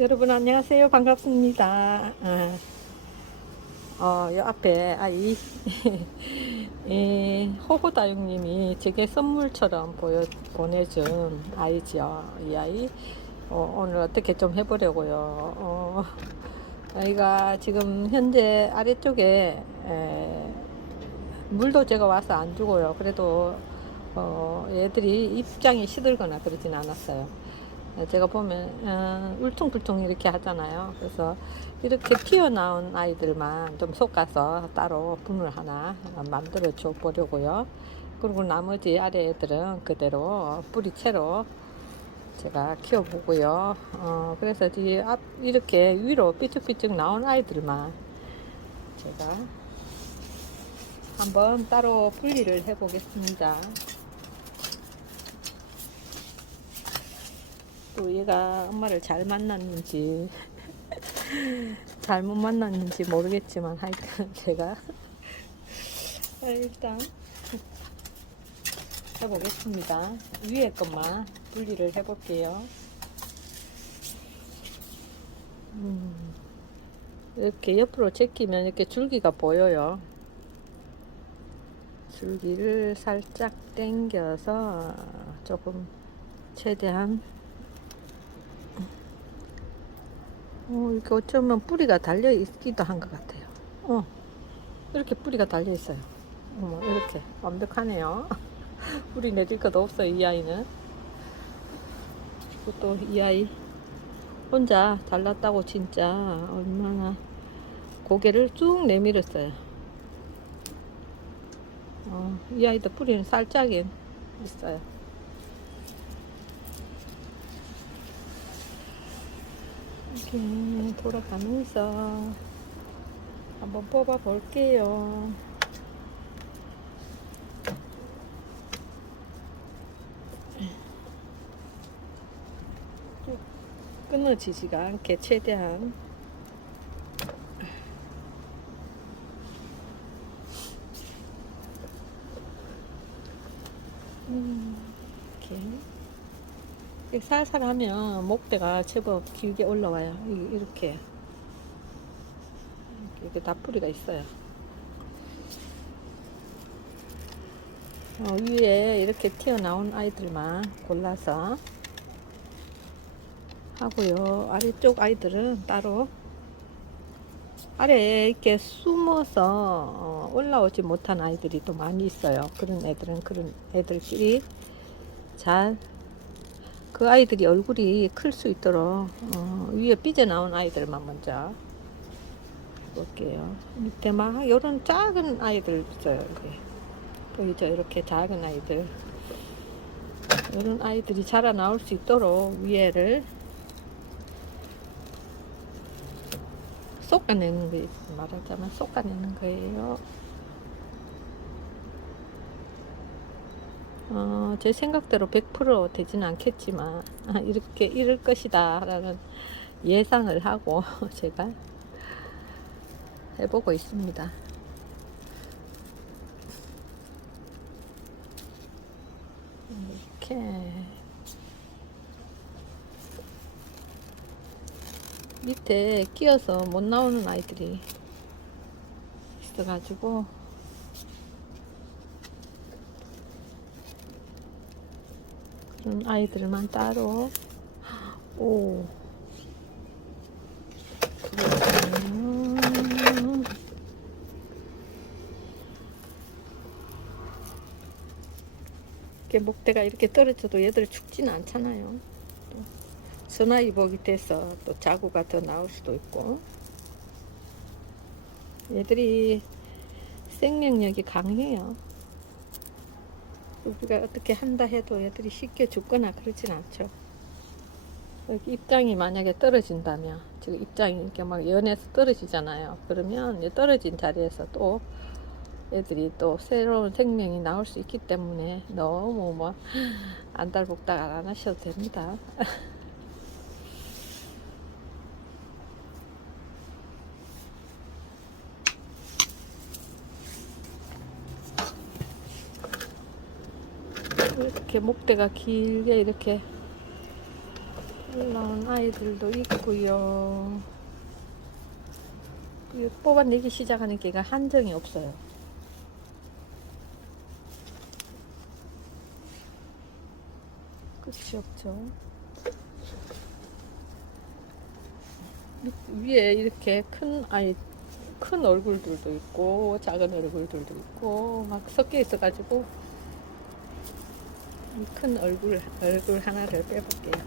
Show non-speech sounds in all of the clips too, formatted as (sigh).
여러분 안녕하세요. 반갑습니다. 아, 어, 요 앞에 아이 (laughs) 이 호호다육님이 제게 선물처럼 보여 보내준 아이죠. 이 아이 어, 오늘 어떻게 좀 해보려고요. 어, 아이가 지금 현재 아래쪽에 에, 물도 제가 와서 안 주고요. 그래도 어, 얘들이 입장이 시들거나 그러진 않았어요. 어, 제가 보면 어, 울퉁불퉁 이렇게 하잖아요. 그래서 이렇게 튀어나온 아이들만 좀 솎아서 따로 분을 하나 만들어 줘 보려고요. 그리고 나머지 아래 애들은 그대로 뿌리채로 제가 키워보고요. 어, 그래서 이 앞, 이렇게 위로 삐쭉삐쭉 나온 아이들만 제가 한번 따로 분리를 해보겠습니다. 또 얘가 엄마를 잘 만났는지 (laughs) 잘못 만났는지 모르겠지만 하여튼 (laughs) 제가 아, 일단 해보겠습니다. 위에 것만 분리를 해볼게요. 음, 이렇게 옆으로 제끼면 이렇게 줄기가 보여요. 줄기를 살짝 당겨서 조금 최대한 어, 이렇게 어쩌면 뿌리가 달려 있기도 한 것 같아요. 어, 이렇게 뿌리가 달려 있어요. 어머, 이렇게 완벽하네요. (laughs) 뿌리 내릴 것도 없어요, 이 아이는. 또 이 아이 혼자 잘났다고 진짜 얼마나 고개를 쭉 내밀었어요. 어, 이 아이도 뿌리는 살짝은 있어요. 이렇게 돌아가면서 한번 뽑아 볼게요. 끊어지지가 않게 최대한 음, 이렇게 살살 하면 목대가 제법 길게 올라와요. 이- 이렇게. 이렇게 다 뿌리가 있어요. 어, 위에 이렇게 튀어나온 아이들만 골라서 하고요. 아래쪽 아이들은 따로 아래에 이렇게 숨어서 어, 올라오지 못한 아이들이 또 많이 있어요. 그런 애들은 그런 애들끼리 잘 그 아이들이 얼굴이 클 수 있도록 어, 위에 삐져나온 아이들만 먼저 볼게요. 밑에 막 이런 작은 아이들 있어요. 이렇게. 보이죠? 이렇게 작은 아이들. 이런 아이들이 자라 나올 수 있도록 위에를 솎아내는 거예요. 말하자면 솎아내는 거예요. 어, 제 생각대로 100% 되지는 않겠지만 아, 이렇게 이럴 것이다 라는 예상을 하고 (laughs) 제가 해보고 있습니다. 이렇게 밑에 끼어서 못 나오는 아이들이 있어가지고 그런 아이들만 따로 오 이렇게 목대가 이렇게 떨어져도 얘들 죽지는 않잖아요. 또 전화위복이 돼서 또 자구가 더 나올 수도 있고 얘들이 생명력이 강해요. 우리가 어떻게 한다 해도 애들이 쉽게 죽거나 그러진 않죠. 입장이 만약에 떨어진다면, 지금 입장이 이렇게 막 연에서 떨어지잖아요. 그러면 이 떨어진 자리에서 또 애들이 또 새로운 생명이 나올 수 있기 때문에 너무 뭐 안달복달 안 하셔도 됩니다. (laughs) 이렇게 목대가 길게 이렇게 올라온 아이들도 있고요. 그 뽑아내기 시작하는 게가 한정이 없어요. 끝이 없죠. 밑- 위에 이렇게 큰 아이, 큰 얼굴들도 있고, 작은 얼굴들도 있고, 막 섞여 있어가지고, 이 큰 얼굴, 얼굴 하나를 빼볼게요.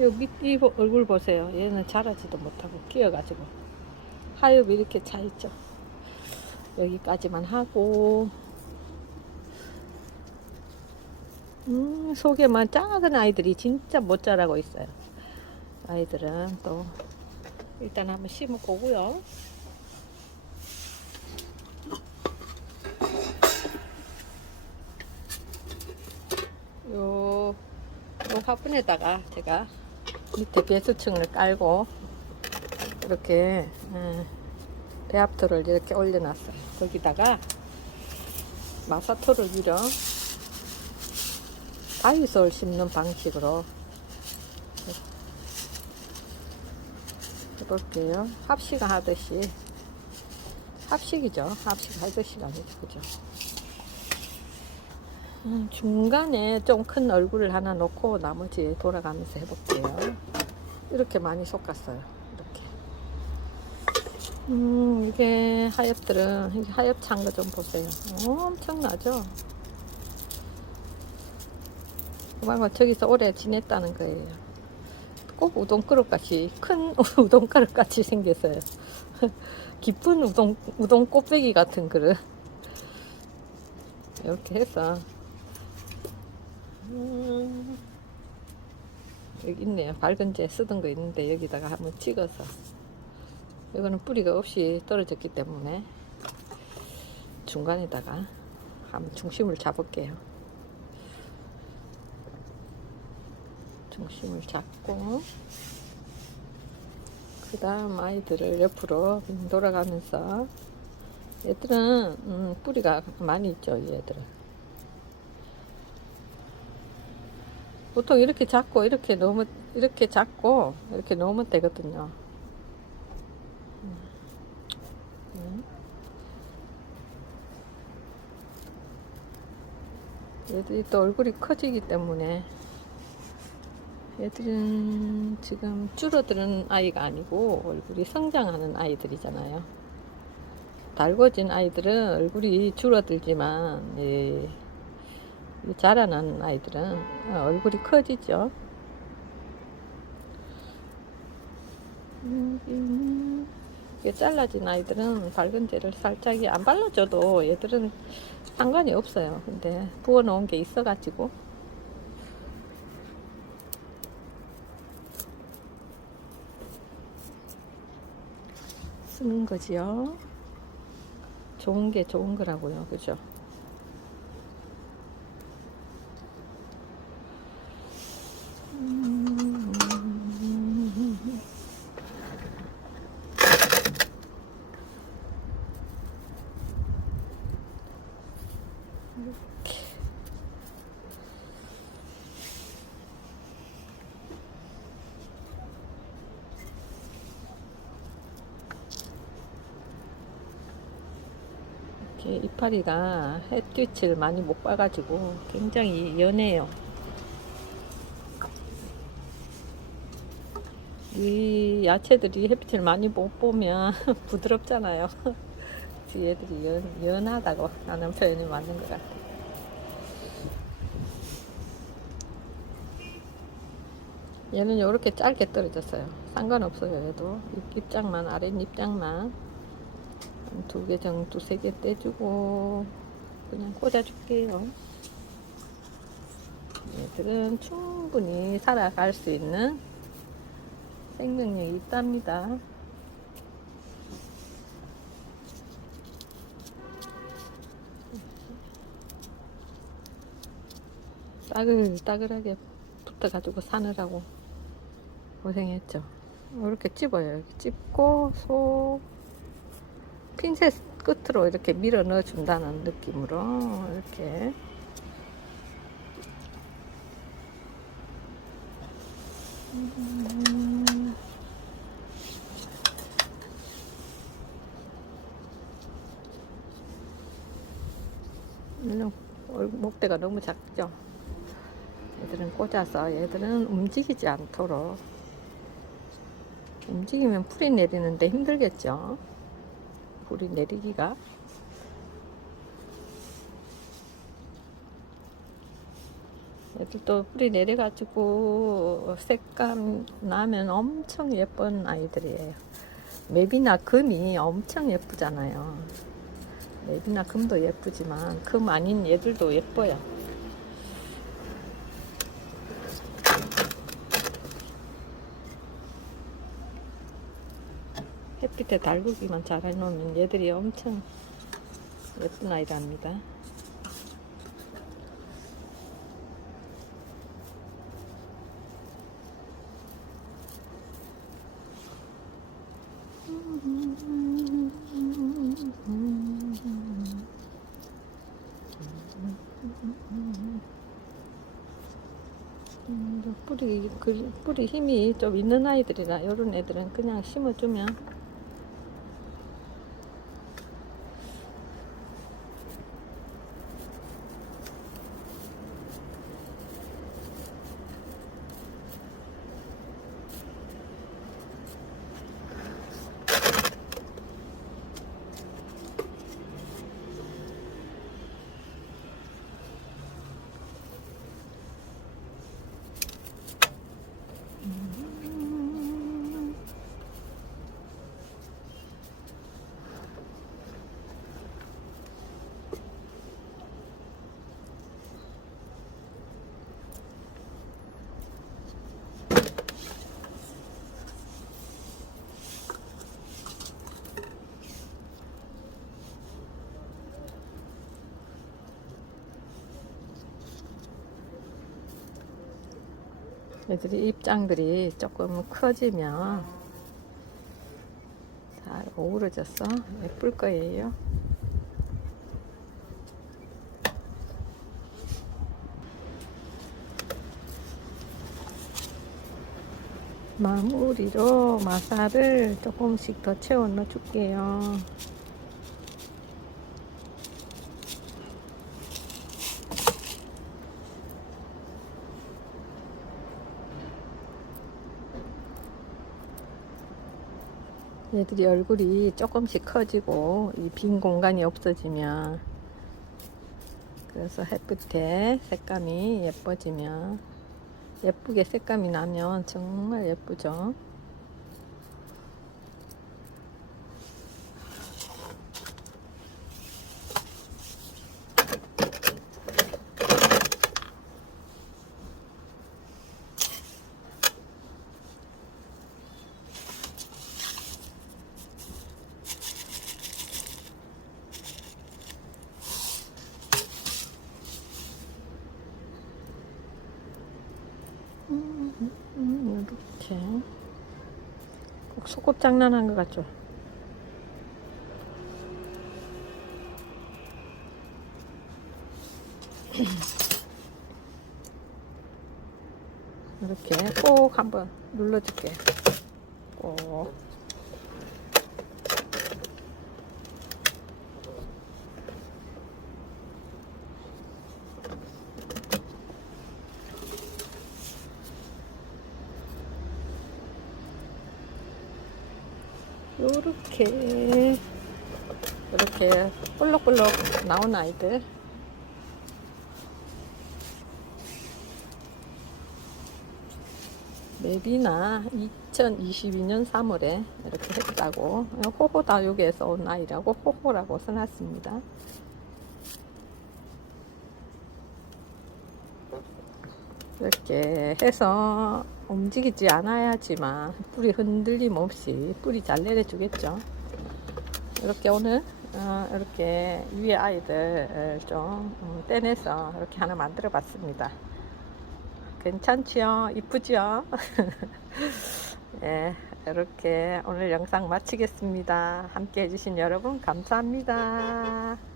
여기 밑, 이 보- 얼굴 보세요. 얘는 자라지도 못하고, 끼어가지고. 하엽이 이렇게 차 있죠. 여기까지만 하고, 음, 속에만 작은 아이들이 진짜 못 자라고 있어요. 아이들은 또 일단 한번 심어 보고요. 요, 요 화분에다가 제가 밑에 배수층을 깔고 이렇게 음, 배합토를 이렇게 올려놨어요. 거기다가 마사토를 유령 다이솔 심는 방식으로 해볼게요. 합식 하듯이 합식이죠. 합식 하듯이 아니죠, 그죠? 음, 중간에 좀 큰 얼굴을 하나 놓고 나머지 돌아가면서 해볼게요. 이렇게 많이 섞었어요. 이렇게. 음, 이게 하엽들은 하엽 찬 거 좀 보세요. 엄청나죠? 그만 저기서 오래 지냈다는 거예요. 꼭 우동 그릇 같이 큰 (laughs) 우동 그릇 같이 생겼어요. (laughs) 깊은 우동 우동 꽃배기 같은 그릇. 이렇게 해서 음, 여기 있네요. 밝은 재 쓰던 거 있는데 여기다가 한번 찍어서 이거는 뿌리가 없이 떨어졌기 때문에 중간에다가 한번 중심을 잡을게요. 중심을 잡고 그 다음 아이들을 옆으로 돌아가면서 얘들은 음, 뿌리가 많이 있죠 얘들은 보통 이렇게 잡고 이렇게 놓으면 이렇게 잡고 이렇게 놓으면 되거든요 음. 음. 얘들이 또 얼굴이 커지기 때문에 얘들은 지금 줄어드는 아이가 아니고 얼굴이 성장하는 아이들이잖아요. 달궈진 아이들은 얼굴이 줄어들지만 예, 이 자라나는 아이들은 얼굴이 커지죠. 음, 이게 잘라진 아이들은 밝은 재를 살짝이 안 발라줘도 얘들은 상관이 없어요. 근데 부어 놓은 게 있어가지고 쓰는 거지요. 좋은 게 좋은 거라고요. 그죠? 이렇게 이파리가 햇빛을 많이 못 봐가지고 굉장히 연해요. 이 야채들이 햇빛을 많이 못 보면 (laughs) 부드럽잖아요. (laughs) 얘들이 연, 연하다고 하는 표현이 맞는 것 같아요. 얘는 이렇게 짧게 떨어졌어요. 상관없어요. 얘도 잎- 잎장만 아랫잎장만 두 개 정도, 두세 개 떼주고 그냥 꽂아줄게요. 얘들은 충분히 살아갈 수 있는 생명력이 있답니다. 따글따글하게 붙어가지고 사느라고 고생했죠. 이렇게 찝어요. 이렇게 찝고 소 핀셋 끝으로 이렇게 밀어 넣어 준다는 느낌으로 이렇게 얘는 얼- 목대가 너무 작죠. 얘들은 꽂아서 얘들은 움직이지 않도록 움직이면 풀이 내리는데 힘들겠죠. 풀이 내리기가 얘들도 뿌리 내려가지고 색감 나면 엄청 예쁜 아이들이에요. 맵이나 금이 엄청 예쁘잖아요. 맵이나 금도 예쁘지만 금 아닌 얘들도 예뻐요. 햇빛에 달구기만 잘 해놓으면 얘들이 엄청 예쁜 아이랍니다. 음, 뿌리 그 뿌리 힘이 좀 있는 아이들이라 이런 애들은 그냥 심어주면 애들이 입장들이 조금 커지면 잘 어우러져서 예쁠 거예요. 마무리로 마사를 조금씩 더 채워 넣어 줄게요. 얘들이 얼굴이 조금씩 커지고 이 빈 공간이 없어지면 그래서 햇빛에 색감이 예뻐지면 예쁘게 색감이 나면 정말 예쁘죠. 음, 이렇게 꼭 속옷 장난한 것 같죠? 이렇게 꼭 한번 눌러줄게. 꼭. 요렇게. 이렇게 볼록볼록 나온 아이들. 맵이나 2022년 3월에 이렇게 했다고. 호호 다육에서 온 아이라고 호호라고 써놨습니다. 이렇게 해서 움직이지 않아야지만 뿌리 흔들림 없이 뿌리 잘 내려주겠죠. 이렇게 오늘 어, 이렇게 위에 아이들 좀 음, 떼내서 이렇게 하나 만들어 봤습니다. 괜찮지요? 이쁘죠? (laughs) 예, 이렇게 오늘 영상 마치겠습니다. 함께 해주신 여러분 감사합니다.